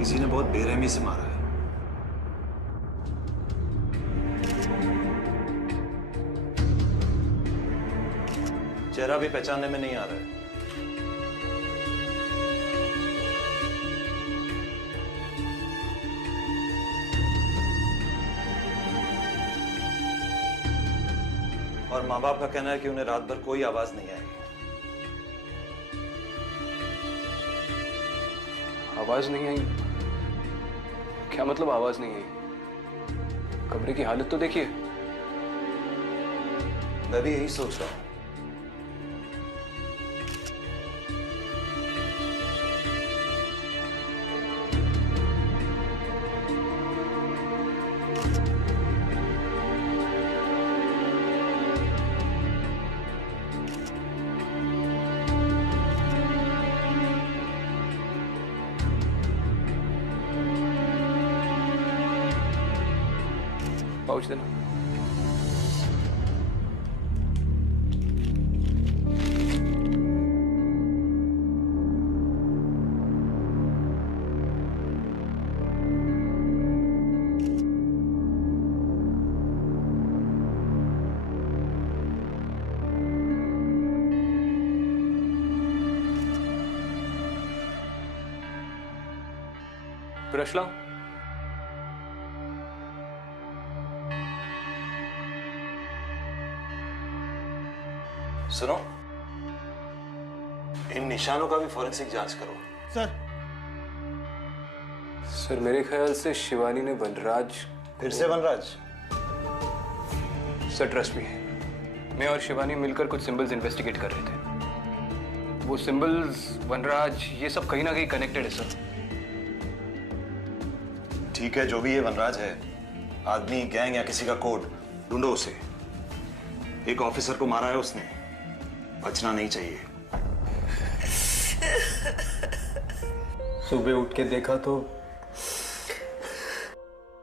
किसी ने बहुत बेरहमी से मारा है। चेहरा भी पहचानने में नहीं आ रहा है। और माँ बाप का कहना है कि उन्हें रात भर कोई आवाज नहीं आई। आवाज नहीं आई? क्या मतलब आवाज नहीं आई? कमरे की हालत तो देखिए। मैं भी यही सोच रहा हूं। पाउच देना। ब्रश लाओ। सुनो, इन निशानों का भी फॉरेंसिक जांच करो। सर मेरे ख्याल से शिवानी ने वनराज। फिर से वनराज? सर ट्रस्ट भी है, मैं और शिवानी मिलकर कुछ सिंबल्स इन्वेस्टिगेट कर रहे थे। वो सिंबल्स, वनराज, ये सब कहीं ना कहीं कनेक्टेड है सर। ठीक है, जो भी ये वनराज है, आदमी, गैंग या किसी का कोड, ढूंढो उसे। एक ऑफिसर को मारा है उसने, बचना नहीं चाहिए। सुबह उठ के देखा तो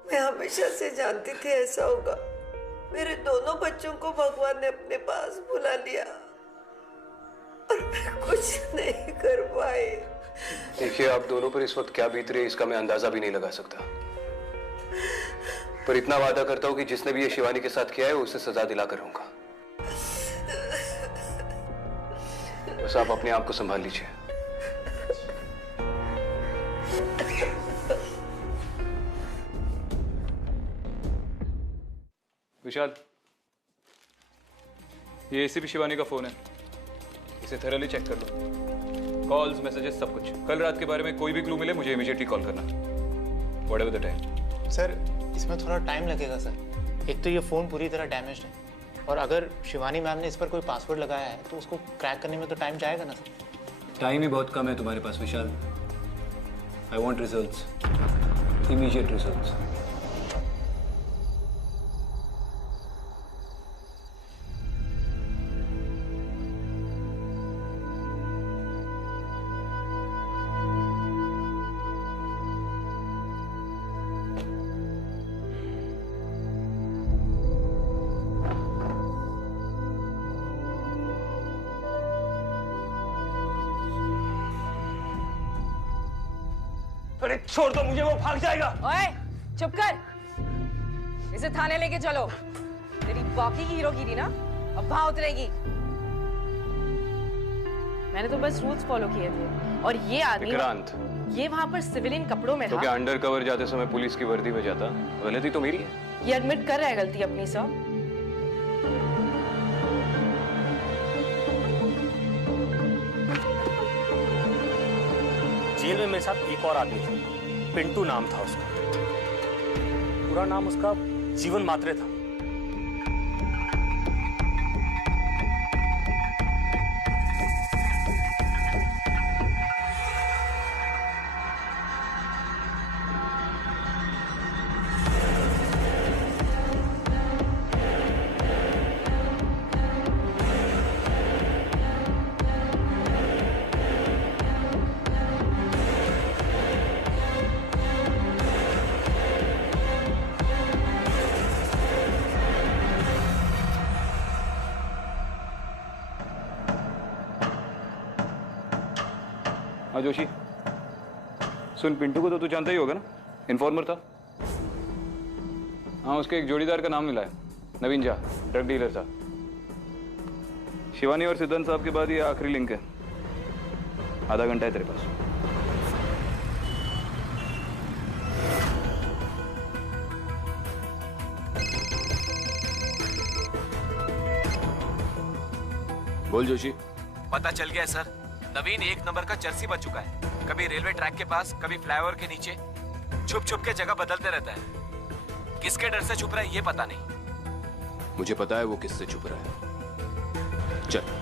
मैं हमेशा से जानती थी ऐसा होगा। मेरे दोनों बच्चों को भगवान ने अपने पास बुला लिया और मैं कुछ नहीं कर पाई। देखिए, आप दोनों पर इस वक्त क्या बीत रही है इसका मैं अंदाजा भी नहीं लगा सकता, पर इतना वादा करता हूं कि जिसने भी ये शिवानी के साथ किया है उसे सजा दिला कर रहूंगा। बस आप अपने आप को संभाल लीजिए। विशाल, ये एसीपी शिवानी का फोन है, इसे थॉरली चेक कर लो। कॉल्स, मैसेजेस, सब कुछ। कल रात के बारे में कोई भी क्लू मिले मुझे इमीडिएटली कॉल करना, व्हाटएवर द टाइम। सर इसमें थोड़ा टाइम लगेगा सर, एक तो ये फोन पूरी तरह डैमेज्ड है और अगर शिवानी मैम ने इस पर कोई पासवर्ड लगाया है तो उसको क्रैक करने में तो टाइम जाएगा ना सर। टाइम ही बहुत कम है तुम्हारे पास Vishal. I want results, immediate results. अरे छोड़ दो मुझे, वो भाग जाएगा। ओए, चुप कर। इसे थाने लेके चलो। तेरी बाकी की हीरोगिरी ना अब वहां उतरेगी। मैंने तो बस रूल्स फॉलो किए थे और ये आदमी विक्रांत, ये वहां पर सिविलियन कपड़ों में तो था। क्या अंडर कवर जाते समय पुलिस की वर्दी में जाता? गलती तो मेरी है। ये एडमिट कर रहा है गलती अपनी सर। जेल में मेरे साथ एक और आदमी था, पिंटू नाम था उसका। पूरा नाम उसका जीवन मात्रे था। हाँ जोशी, सुन, पिंटू को तो तू जानता ही होगा ना, इन्फॉर्मर था। हाँ, उसके एक जोड़ीदार का नाम मिला है, नवीन झा, ड्रग डीलर था। शिवानी और सिद्धांत साहब के बाद ये आखिरी लिंक है। आधा घंटा है तेरे पास। बोल जोशी। पता चल गया सर, नवीन एक नंबर का चर्सी बन चुका है। कभी रेलवे ट्रैक के पास, कभी फ्लाईओवर के नीचे, छुप छुप के जगह बदलते रहता है। किसके डर से छुप रहा है ये पता नहीं। मुझे पता है वो किससे छुप रहा है। चल।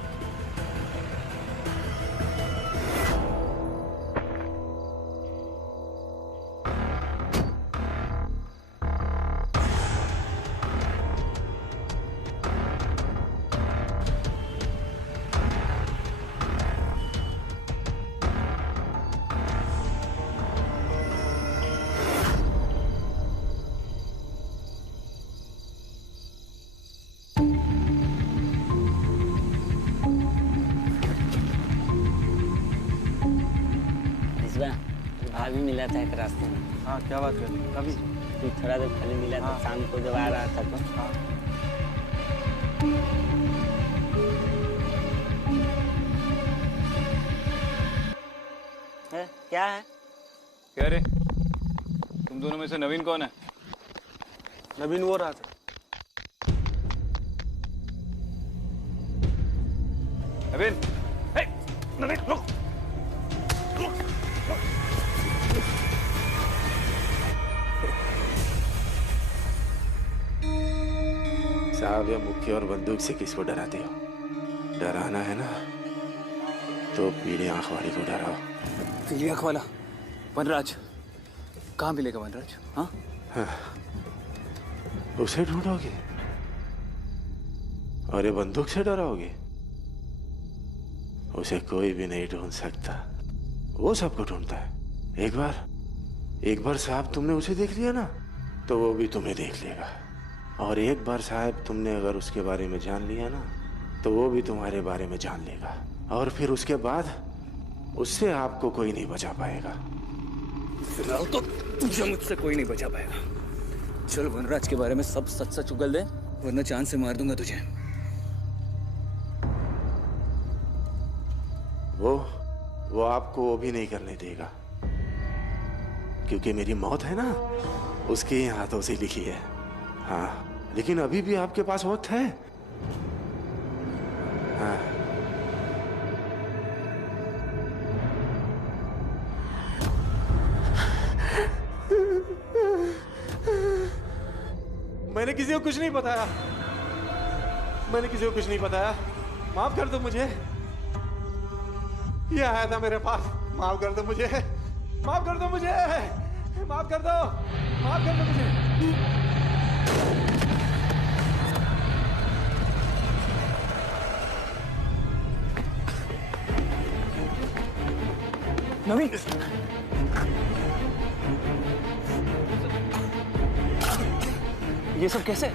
भाभी मिला था एक रास्ते में। हाँ, क्या बात कर? कभी तू थोड़ा देर पहले मिला था। शाम को जब आ रहा था तो क्या है? क्या रे, तुम दोनों में से नवीन कौन है? नवीन वो रहा था। नवीन, नवीन रुक। साहब, या मुक्के और बंदूक से किसको डराते हो? डराना है ना तो पीली आंख वाले को डराओ। पीली आंख वाला? वनराज कहाँ मिलेगा? वनराज? हाँ, उसे ढूंढोगे और ये बंदूक से डराओगे? उसे कोई भी नहीं ढूंढ सकता, वो सबको ढूंढता है। एक बार साहब तुमने उसे देख लिया ना तो वो भी तुम्हें देख लेगा, और एक बार साहब तुमने अगर उसके बारे में जान लिया ना तो वो भी तुम्हारे बारे में जान लेगा, और फिर उसके बाद उससे आपको कोई नहीं बचा पाएगा। फिलहाल तो तुझे मुझसे कोई नहीं बचा पाएगा। चल वनराज के बारे में सब सच सच उगल दे, वरना चांद से मार दूंगा तुझे। वो आपको वो भी नहीं करने देगा, क्योंकि मेरी मौत है ना उसके ही हाथों से लिखी है। हाँ, लेकिन अभी भी आपके पास वक्त है। हाँ, मैंने किसी को कुछ नहीं बताया। मैंने किसी को कुछ नहीं बताया, माफ कर दो मुझे। ये आया था मेरे पास, माफ कर दो मुझे, माफ कर दो मुझे, माफ कर दो, माफ कर दो मुझे। नवीन, ये सब कैसे?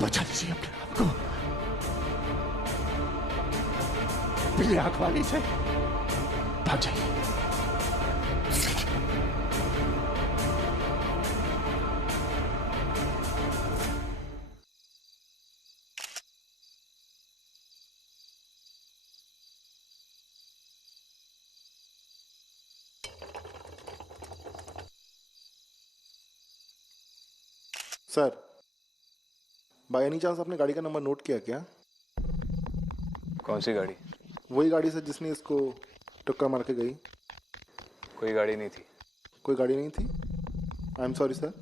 बचा लीजिए अपने आप को पीले आंख वाली से, भाग जाइए। सर, बाय एनी चांस आपने गाड़ी का नंबर नोट किया क्या? कौन सी गाड़ी? वही गाड़ी सर जिसने इसको टक्कर मार के गई। कोई गाड़ी नहीं थी। कोई गाड़ी नहीं थी? I am sorry sir,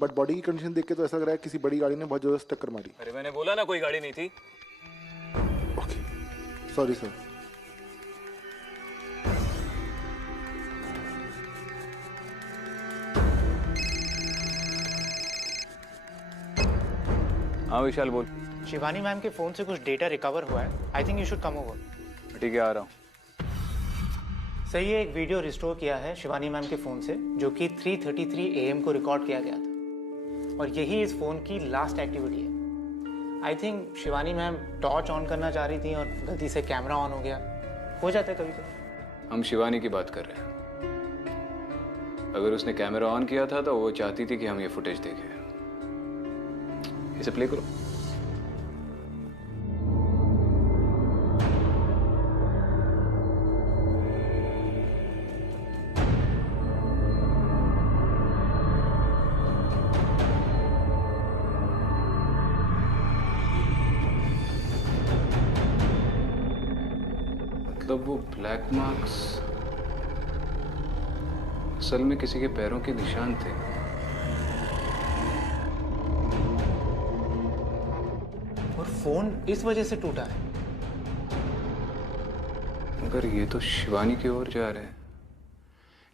but body की कंडीशन देख के तो ऐसा लग रहा है किसी बड़ी गाड़ी ने बहुत जबरदस्त टक्कर मारी। अरे मैंने बोला ना कोई गाड़ी नहीं थी। Okay, sorry sir. हाँ विशाल बोल। शिवानी मैम के फोन से कुछ डेटा रिकवर हुआ है। I think you should come over. ठीक है, आ रहा हूँ। सही है, एक वीडियो रिस्टोर किया है शिवानी मैम के फ़ोन से, जो कि 3:33 AM को रिकॉर्ड किया गया था, और यही इस फ़ोन की लास्ट एक्टिविटी है। I think Shivani ma'am torch on करना चाह रही थी और गलती से कैमरा ऑन हो गया। हो जाता है कभी कभी। हम शिवानी की बात कर रहे हैं। अगर उसने कैमरा ऑन किया था तो वो चाहती थी कि हम ये फुटेज देखें। इसे प्ले करो। मतलब वो ब्लैक मार्क्स असल में किसी के पैरों के निशान थे। और फोन इस वजह से टूटा है। मगर ये तो शिवानी की ओर जा रहा है।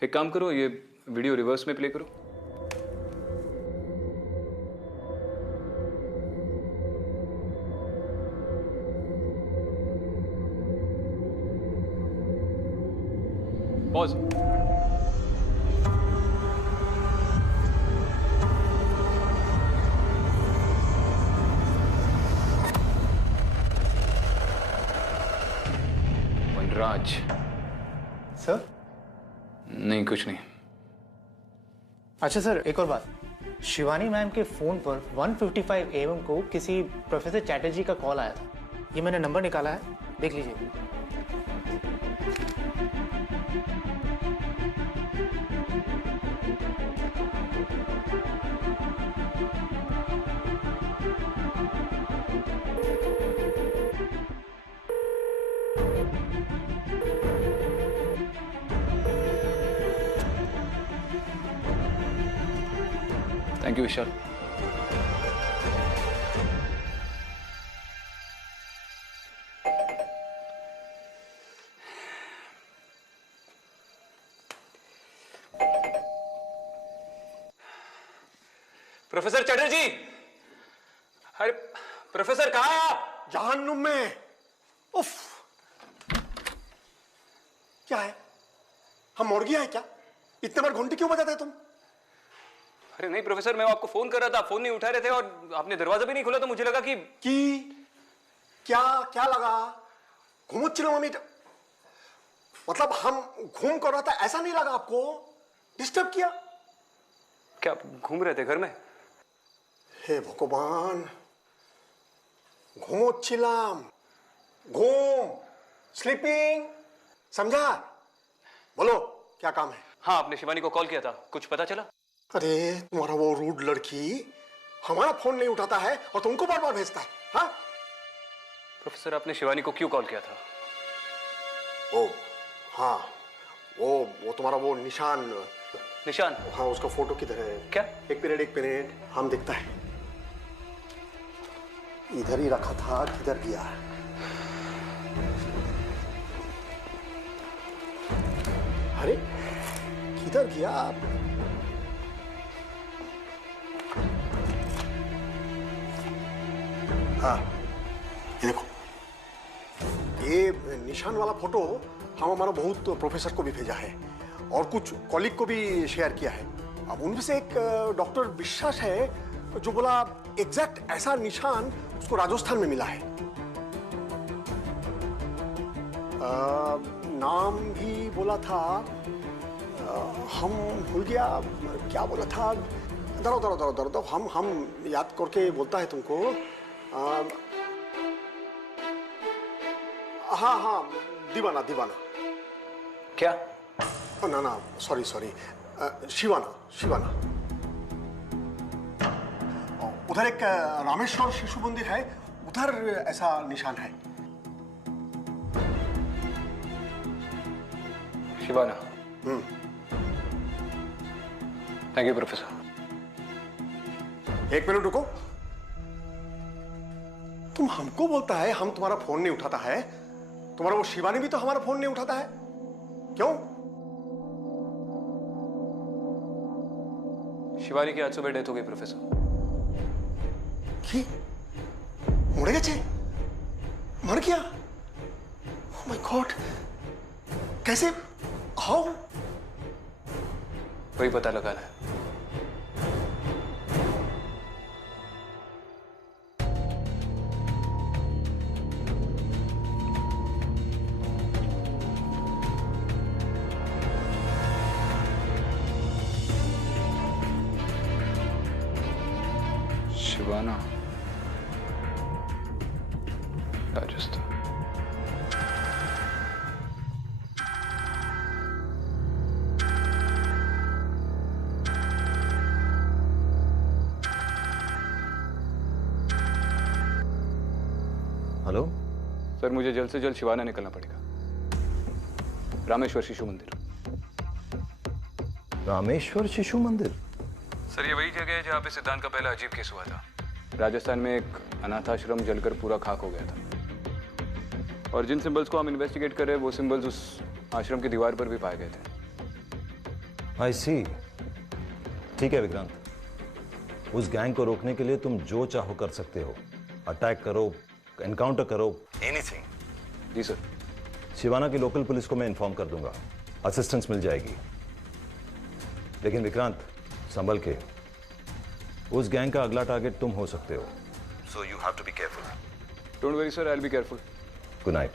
एक काम करो, ये वीडियो रिवर्स में प्ले करो। पॉज। वनराज। सर? नहीं, कुछ नहीं। अच्छा सर, एक और बात। शिवानी मैम के फोन पर 1:55 AM को किसी प्रोफेसर चैटर्जी का कॉल आया था। ये मैंने नंबर निकाला है, देख लीजिए। Thank you Vishal. Professor Chatterjee! अरे प्रोफेसर, कहाँ हैं आप? जहन्नुम में। उफ, क्या है? हम मुर्गी हैं क्या? इतने बार घंटी क्यों बजाते तुम? अरे नहीं प्रोफेसर, मैं आपको फोन कर रहा था, फोन नहीं उठा रहे थे और आपने दरवाजा भी नहीं खोला, तो मुझे लगा कि क्या क्या लगा? घूमो मम्मी, मतलब हम घूम कर रहा था, ऐसा नहीं लगा आपको? डिस्टर्ब किया? क्या घूम रहे थे घर में? हे भगवान, घूमो चिलाम, घूम, स्लीपिंग, समझा? बोलो क्या काम है? हाँ, आपने शिवानी को कॉल किया था, कुछ पता चला? अरे तुम्हारा वो रूड लड़की हमारा फोन नहीं उठाता है और तुमको बार बार भेजता है। हाँ प्रोफेसर, आपने शिवानी को क्यों कॉल किया था? ओ हाँ, वो तुम्हारा वो निशान। निशान? हाँ, उसका फोटो किधर है? क्या? एक मिनट हम दिखता है। इधर ही रखा था, किधर गया? अरे किधर गया? हाँ, ये देखो, ये निशान वाला फोटो हम हमारा बहुत प्रोफेसर को भी भेजा है और कुछ कॉलीग को भी शेयर किया है। अब उनमें से एक डॉक्टर विश्वास है जो बोला एग्जैक्ट ऐसा निशान उसको राजस्थान में मिला है। नाम भी बोला था, हम भूल गया क्या बोला था। दरो दरो दरो दरो, हम याद करके बोलता है तुमको। हाँ हाँ, दीवाना दीवाना। क्या? ना ना, सॉरी सॉरी, शिवाना शिवाना। उधर एक रामेश्वर शिशु मंदिर है, उधर ऐसा निशान है। शिवाना। Thank you professor. एक मिनट रुको। तुम हमको बोलता है हम तुम्हारा फोन नहीं उठाता है, तुम्हारा वो शिवानी भी तो हमारा फोन नहीं उठाता है, क्यों? शिवानी की आज सुबह डेथ हो गई प्रोफेसर। मर गए? मर गया? ओह माय गॉड, कैसे? हाउ? वही पता लगाना है। शिवाना, राजस्थान। हेलो सर, मुझे जल्द से जल्द शिवाना निकलना पड़ेगा। रामेश्वर शिशु मंदिर। रामेश्वर शिशु मंदिर? सर, ये वही जगह है जहाँ पे सिद्धांत का पहला अजीब केस हुआ था। राजस्थान में एक अनाथाश्रम जलकर पूरा खाक हो गया था और जिन सिंबल्स को हम इन्वेस्टिगेट कर रहे हैं वो सिंबल्स उस आश्रम की दीवार पर भी पाए गए थे। आई सी। ठीक है विक्रांत, उस गैंग को रोकने के लिए तुम जो चाहो कर सकते हो। अटैक करो, एनकाउंटर करो, एनीथिंग। जी सर। शिवाना की लोकल पुलिस को मैं इन्फॉर्म कर दूंगा, असिस्टेंस मिल जाएगी। लेकिन विक्रांत, संभल के, उस गैंग का अगला टारगेट तुम हो सकते हो। So you have to be careful. Don't worry sir, I will be careful. Good night.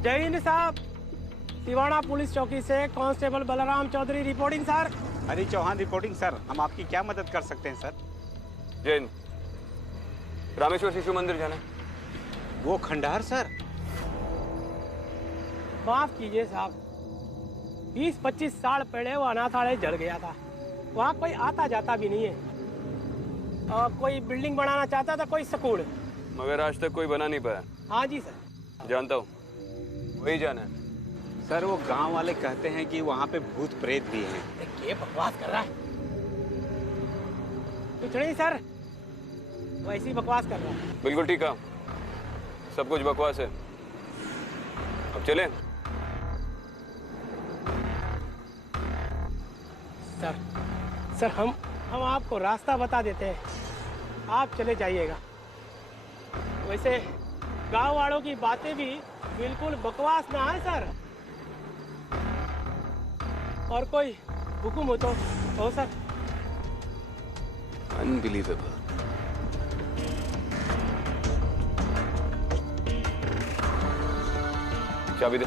जय हिंद साहब, सिवाना पुलिस चौकी से constable Balram Chaudhary reporting sir. Hari Chauhan reporting sir. हम आपकी क्या मदद कर सकते हैं सर? जैन, रामेश्वर शिशु मंदिर जाना है। वो खंडहर सर? माफ कीजिए साहब, 20-25 साल पहले वो अनाथालय जल गया था। वहाँ कोई आता जाता भी नहीं है। कोई बिल्डिंग बनाना चाहता था, कोई स्कूल, मगर आज तक कोई बना नहीं पाया। हाँ जी सर। जानता हूँ, वही जाना है। सर, वो गांव वाले कहते हैं कि वहाँ पे भूत प्रेत भी हैं। ये बकवास कर रहा है। कुछ नहीं सर, वैसी बकवास कर रहा है। बिल्कुल ठीक है, सब कुछ बकवास है। अब चलें? सर हम आपको रास्ता बता देते हैं, आप चले जाइएगा। वैसे गांव वालों की बातें भी बिल्कुल बकवास ना है सर। और कोई हुक्म हो तो हो सर। अनबिलीवेबल। चाबी दे।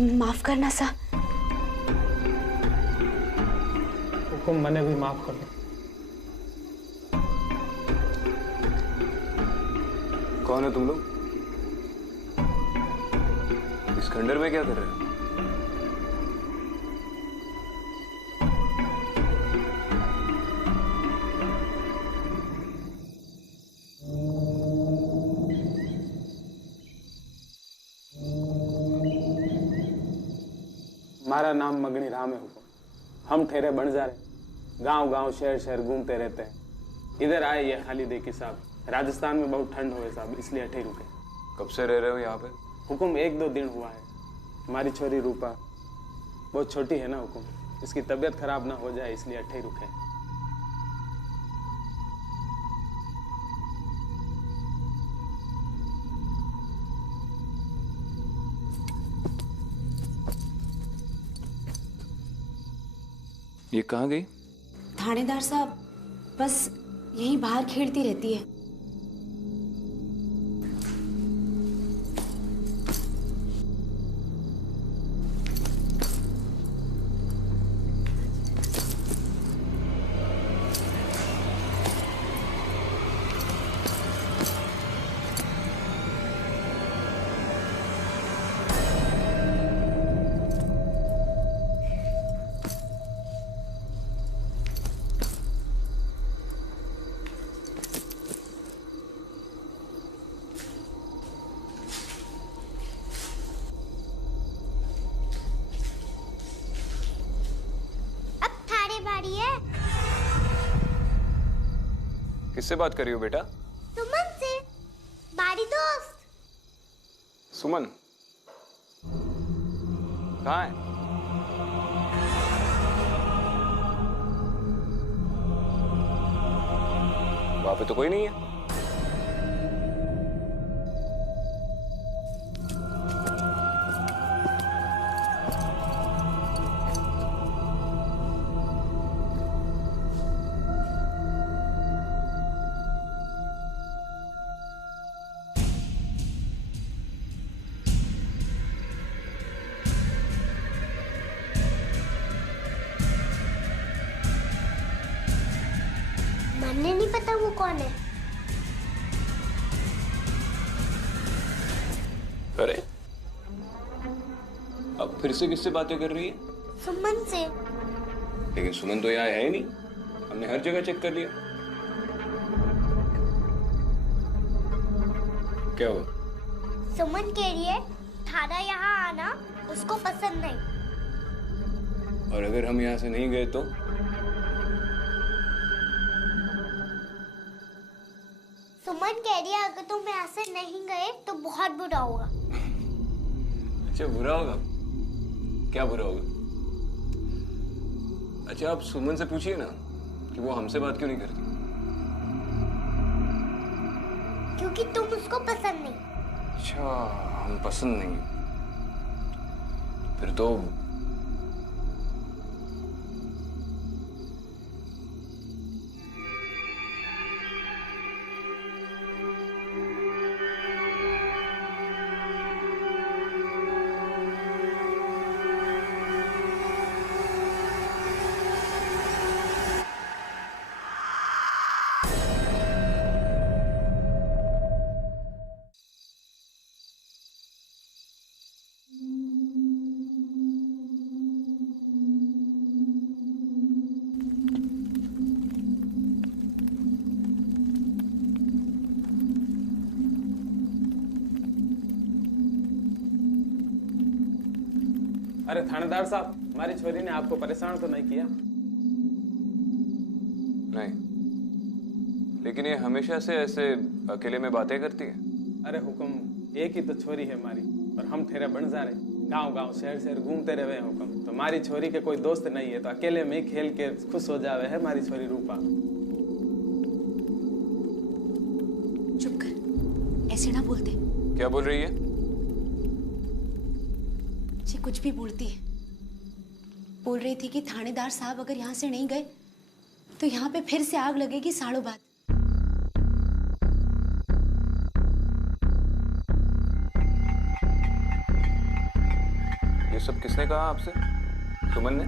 माफ करना सा। हुकुम मैंने भी माफ कर दो। कौन है तुम लोग? इस खंडर में क्या कर रहे हो? हमारा नाम मगनी राम है हुकुम। हम ठहरे बंजारे, गांव गांव शहर शहर घूमते रहते हैं। इधर आए ये खाली देखी साहब, राजस्थान में बहुत ठंड हुए साहब, इसलिए अठे रुके। कब से रह रहे हो यहाँ पे? हुकुम 1-2 दिन हुआ है। हमारी छोरी रूपा बहुत छोटी है ना हुकुम, इसकी तबीयत खराब ना हो जाए इसलिए अठे रुके। ये कहाँ गई? थानेदार साहब बस यहीं बाहर खेलती रहती है। किससे बात कर रही हो बेटा? सुमन से, बारी दोस्त। सुमन कहाँ है? वहां पे तो कोई नहीं है। मुझे नहीं पता वो कौन है। अरे अब फिर से किससे बातें कर रही है? सुमन से। लेकिन सुमन तो यहाँ है ही नहीं, हमने हर जगह चेक कर लिया। क्या हुआ? सुमन कह रही है थाना यहाँ आना उसको पसंद नहीं। और अगर हम यहाँ से नहीं गए तो? सुमन कह रही है अगर तुम यहाँ से नहीं गए तो बहुत बुरा होगा। अच्छा बुरा होगा? क्या बुरा होगा? अच्छा आप सुमन से पूछिए ना कि वो हमसे बात क्यों नहीं करती। क्योंकि तुम उसको पसंद नहीं। अच्छा हम पसंद नहीं, फिर तो अरे थानेदार साहब, हमारी छोरी ने आपको परेशान तो नहीं किया? नहीं, लेकिन ये हमेशा से ऐसे अकेले में बातें करती है। अरे हुकुम एक ही तो छोरी है हमारी, और हम ठहरे बन जा रहे, गांव गांव शहर शहर घूमते रहे हैं हुकुम। तो हमारी छोरी के कोई दोस्त नहीं है तो अकेले में ही खेल के खुश हो जावे है हमारी छोरी रूपा। चुप कर, ऐसे ना बोलते। क्या बोल रही है? जी कुछ भी बोलती है। बोल रही थी कि थानेदार साहब अगर यहाँ से नहीं गए तो यहाँ पे फिर से आग लगेगी सालों बाद। ये ये सब किसने कहा आपसे? सुमन ने?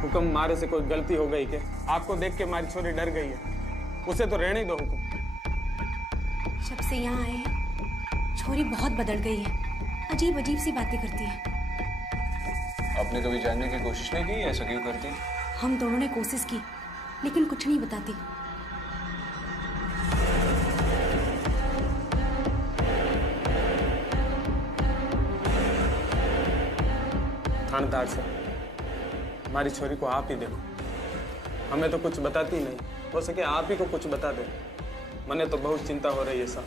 हुक्म, मारे से कोई गलती हो गई क्या? आपको देख के हमारी छोरी डर गई है, उसे तो रहने दो। हुक्म, जब से यहाँ आए हैं छोरी बहुत बदल गई है, अजीब अजीब सी बातें करती है। आपने कभी जानने की कोशिश नहीं की ऐसा क्यों करती? हम दोनों ने कोशिश की लेकिन कुछ नहीं बताती। थानेदार से हमारी छोरी को आप ही देखो, हमें तो कुछ बताती नहीं, हो सके आप ही को कुछ बता दे। मने तो बहुत चिंता हो रही है साहब।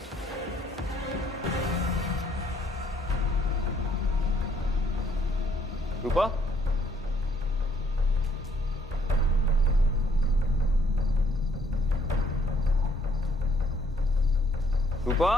रूपा? रूपा?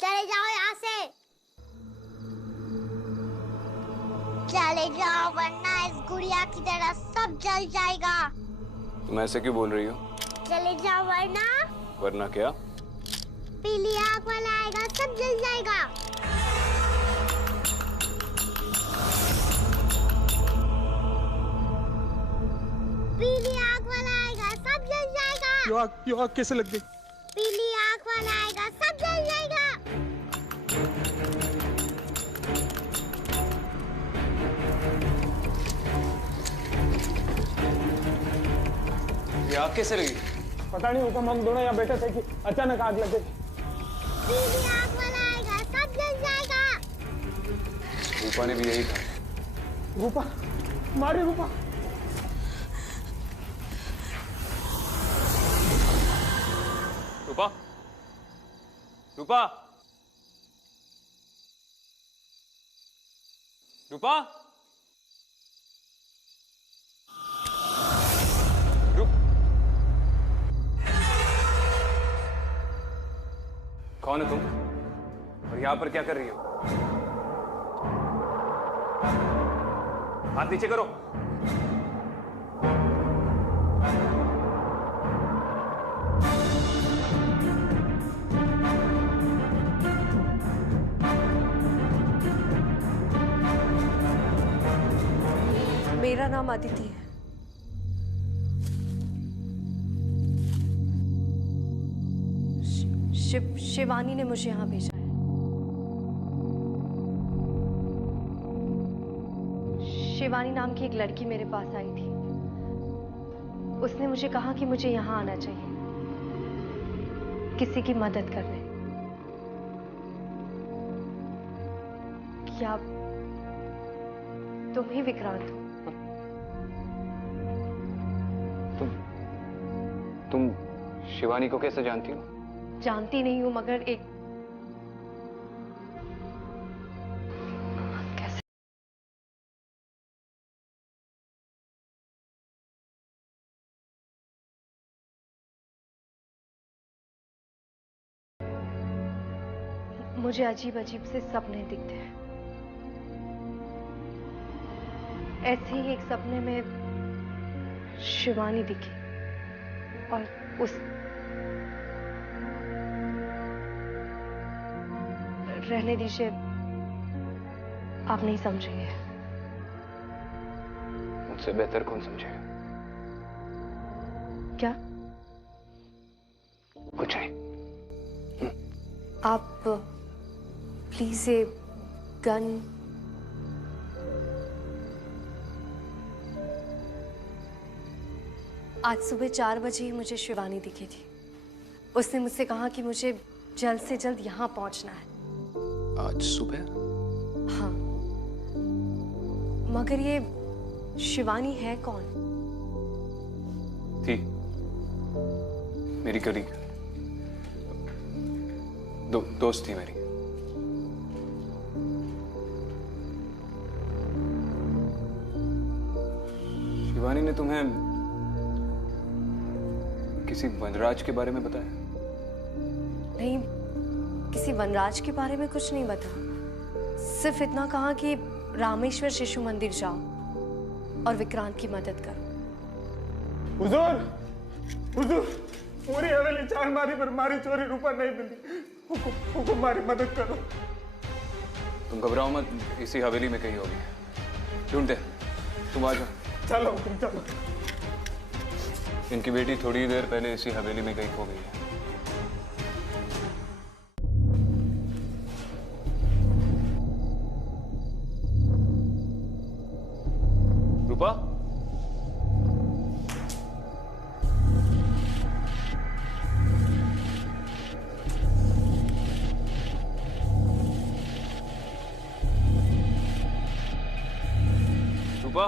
चले जाओ यहाँ से, चले जाओ वरना इस गुड़िया की तरह सब जल जाएगा। तुम ऐसे क्यों बोल रही हो? चले जाओ वरना वरना क्या? पीली आग वाला आएगा, सब जल जाएगा। पीली आग वाला आएगा, सब जल जाएगा। ये आग कैसे लग गई? पीली आग वाला आएगा, सब जल जाएगा। ये आग कैसे लगी? पता नहीं, हुक्म, हम दोनों यहाँ बैठे थे कि अचानक आग लग गई। पीली आग वाला आएगा, सब जल जाएगा। रूपा ने भी यही कहा। रूपा, मारी रूपा। रूपा? रूपा? रूपा? कौन है तुम और यहां पर क्या कर रही हो? हाथ नीचे करो। मेरा नाम अदिति है। शिवानी ने मुझे यहाँ भेजा है। शिवानी नाम की एक लड़की मेरे पास आई थी। उसने मुझे कहा कि मुझे यहाँ आना चाहिए किसी की मदद करने। क्या तुम ही विक्रांत हो? तुम शिवानी को कैसे जानती हो? जानती नहीं हूं, मगर एक कैसे? मुझे अजीब अजीब से सपने दिखते हैं। ऐसे ही एक सपने में शिवानी दिखी और उस रहने दीजिए, आप नहीं समझेंगे। मुझसे बेहतर कौन समझेगा? क्या? कुछ नहीं। आप प्लीज ये गन आज सुबह 4 बजे ही मुझे शिवानी दिखी थी। उसने मुझसे कहा कि मुझे जल्द से जल्द यहाँ पहुंचना है। आज सुबह? हाँ, मगर ये शिवानी है कौन? थी मेरी कलीग, दोस्त थी मेरी। शिवानी ने तुम्हें किसी वनराज के बारे में बताया? नहीं, किसी वनराज के बारे में कुछ नहीं बताया। सिर्फ इतना कहा कि रामेश्वर शिशु मंदिर जाओ और विक्रांत की मदद करो। हुजूर, हुजूर, पूरी हवेली चार मारी पर मारी चोरी रुपया नहीं मिली। हुकुम मारी मदद करो। तुम घबराओ मत, इसी हवेली में कहीं होगी। ढूंढते, तुम आ जाओ। चलो तुम चलो। इनकी बेटी थोड़ी देर पहले इसी हवेली में कहीं खो गई है। रूपा? रूपा?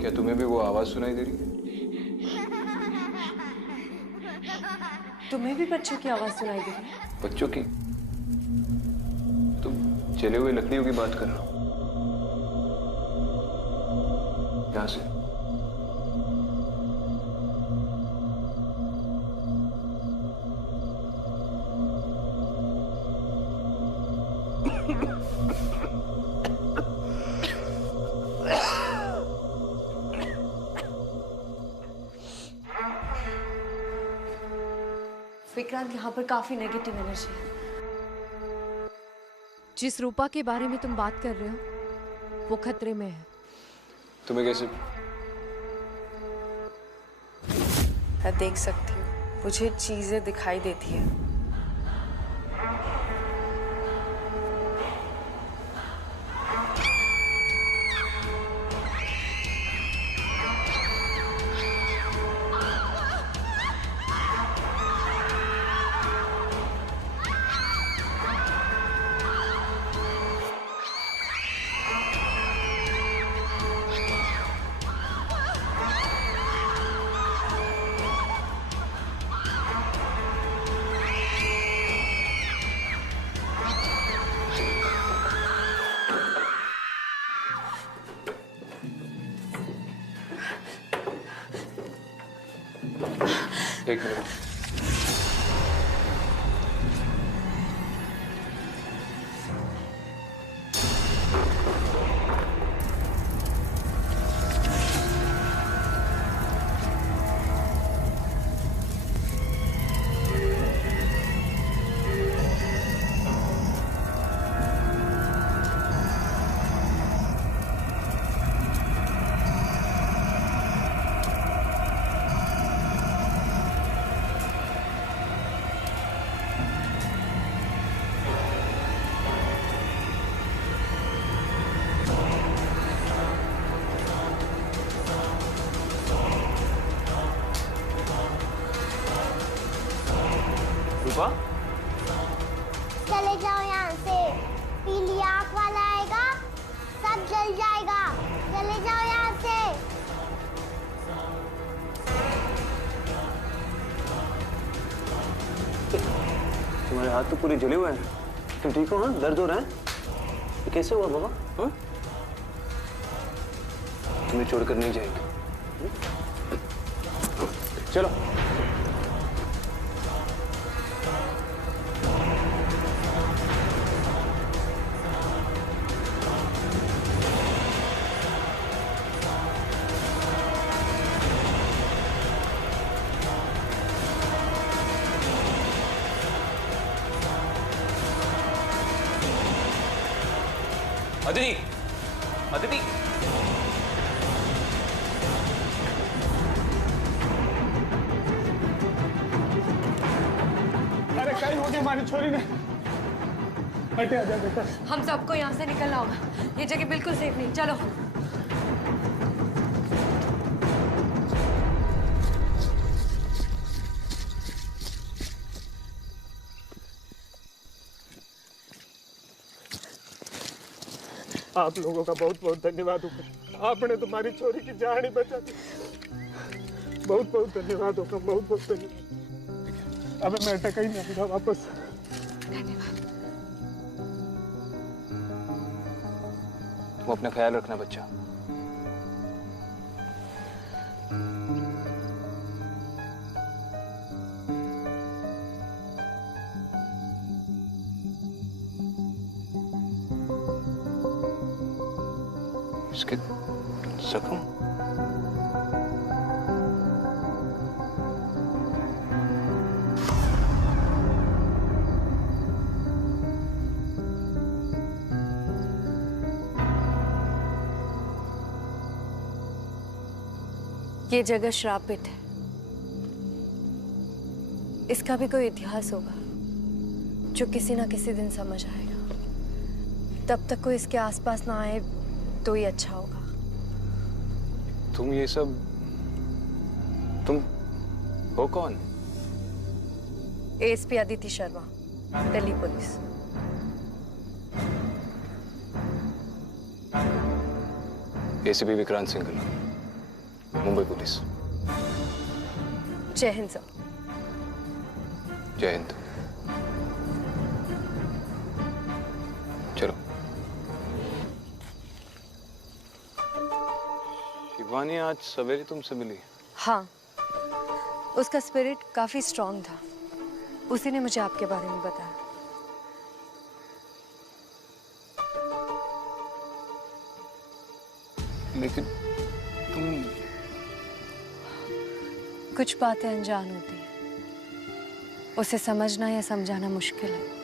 क्या तुम्हें भी वो आवाज सुनाई दे रही है? तुम्हें भी बच्चों की आवाज सुनाई दे रही है? बच्चों की? तुम जले हुए लकड़ियों की बात कर रहे हो? यहां से? विक्रांत, यहाँ पर काफी नेगेटिव एनर्जी है। जिस रूपा के बारे में तुम बात कर रहे हो वो खतरे में है। तुम्हें कैसे? मैं देख सकती हूँ, मुझे चीजें दिखाई देती है। एक मिनट। सब जल जाएगा। चले जाओ यहाँ से। तुम्हारे हाथ तो पूरे जले हुए हैं। तुम ठीक हो? हाँ, दर्द हो रहा है? ये कैसे हुआ बाबा? हाँ? तुम्हें छोड़कर नहीं जाएंगे। चलो। अदिति, अदिति, अरे कहीं हो गया हमारी छोरी ने। हटे आजा बेटा। हम सबको यहाँ से निकलना होगा। ये जगह बिल्कुल सेफ नहीं। चलो। आप लोगों का बहुत बहुत धन्यवाद होगा। आपने तुम्हारी छोरी की जान ही बचा दी। बहुत बहुत धन्यवाद होगा। बहुत बहुत धन्यवाद। अब मैं अटका ही नहीं आऊंगा वापस। तुम अपना ख्याल रखना बच्चा। इसके जख्म ये जगह श्रापित है। इसका भी कोई इतिहास होगा जो किसी ना किसी दिन समझ आएगा। तब तक कोई इसके आसपास ना आए तो ही अच्छा होगा। तुम ये सब, तुम हो कौन? ASP Aditi Sharma, Delhi police. ACP Vikrant Singhal, Mumbai police. जय हिंद सर। जय हिंद। चलो। शिवानी आज सवेरे तुमसे मिली? हाँ, उसका स्पिरिट काफी स्ट्रांग था। उसी ने मुझे आपके बारे में बताया। लेकिन तुम... कुछ बातें अनजान होती हैं। उसे समझना या समझाना मुश्किल है।